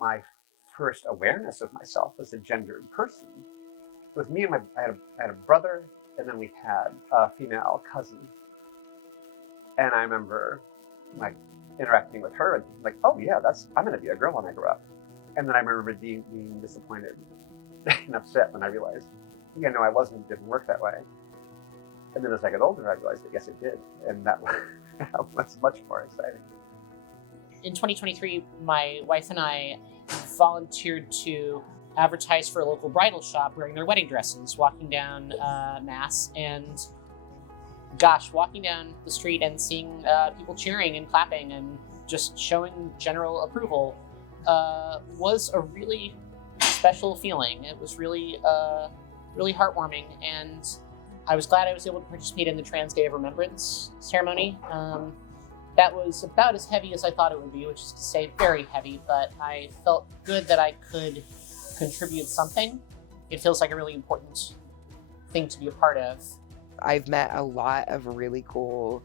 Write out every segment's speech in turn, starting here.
my first awareness of myself as a gendered person. It was me and I had a brother, and then we had a female cousin. And I remember like interacting with her and like, oh yeah, I'm gonna be a girl when I grow up. And then I remember being disappointed and upset when I realized, yeah, no, I wasn't, it didn't work that way. And then as I got older, I realized that yes, it did. And that was much more exciting. In 2023, my wife and I volunteered to advertise for a local bridal shop wearing their wedding dresses, walking down Mass, and gosh, walking down the street and seeing people cheering and clapping and just showing general approval was a really special feeling. It was really, really heartwarming, and I was glad I was able to participate in the Trans Day of Remembrance ceremony. That was about as heavy as I thought it would be, which is to say very heavy, but I felt good that I could contribute something. It feels like a really important thing to be a part of. I've met a lot of really cool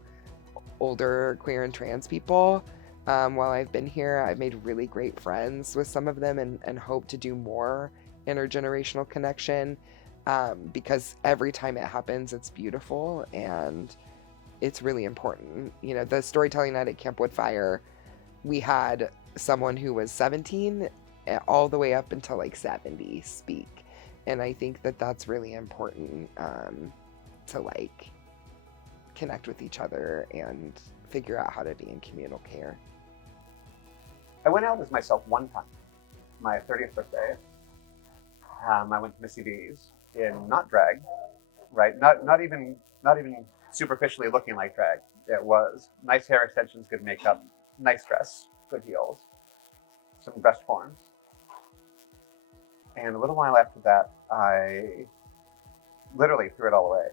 older queer and trans people. While I've been here, I've made really great friends with some of them and hope to do more intergenerational connection because every time it happens, it's beautiful and it's really important. You know, the storytelling night at Camp Woodfire, we had someone who was 17 all the way up until like 70 speak. And I think that that's really important to like connect with each other and figure out how to be in communal care. I went out as myself one time, my 30th birthday. I went to Missy B's in not drag, right? Not even superficially looking like drag. It was nice hair extensions, good makeup, nice dress, good heels, some breast forms. And a little while after that, I literally threw it all away.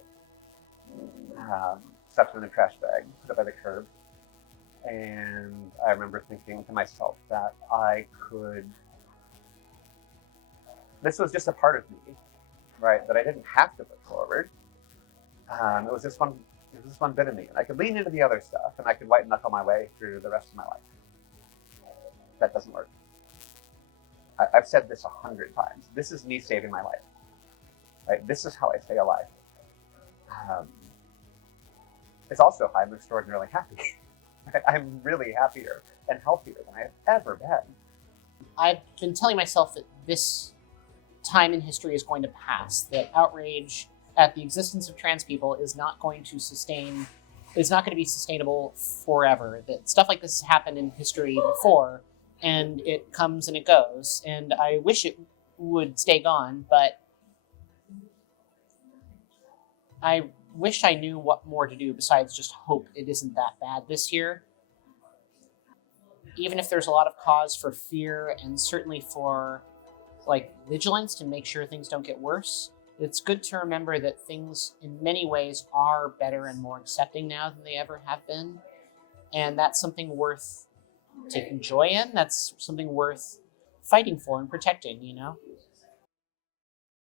Stuffed it in a trash bag, put it by the curb. And I remember thinking to myself that this was just a part of me, right? That I didn't have to put forward. It was just one bit of me. And I could lean into the other stuff and I could white knuckle my way through the rest of my life. That doesn't work. I've said this 100 times. This is me saving my life. Right? This is how I stay alive. It's also how I'm extraordinarily happy. I'm really happier and healthier than I have ever been. I've been telling myself that this time in history is going to pass, that outrage at the existence of trans people is not going to be sustainable forever, that stuff like this has happened in history before, and it comes and it goes, and I wish it would stay gone, but I wish I knew what more to do besides just hope it isn't that bad this year. Even if there's a lot of cause for fear and certainly for like vigilance to make sure things don't get worse, it's good to remember that things in many ways are better and more accepting now than they ever have been. And that's something worth taking joy in. That's something worth fighting for and protecting, you know?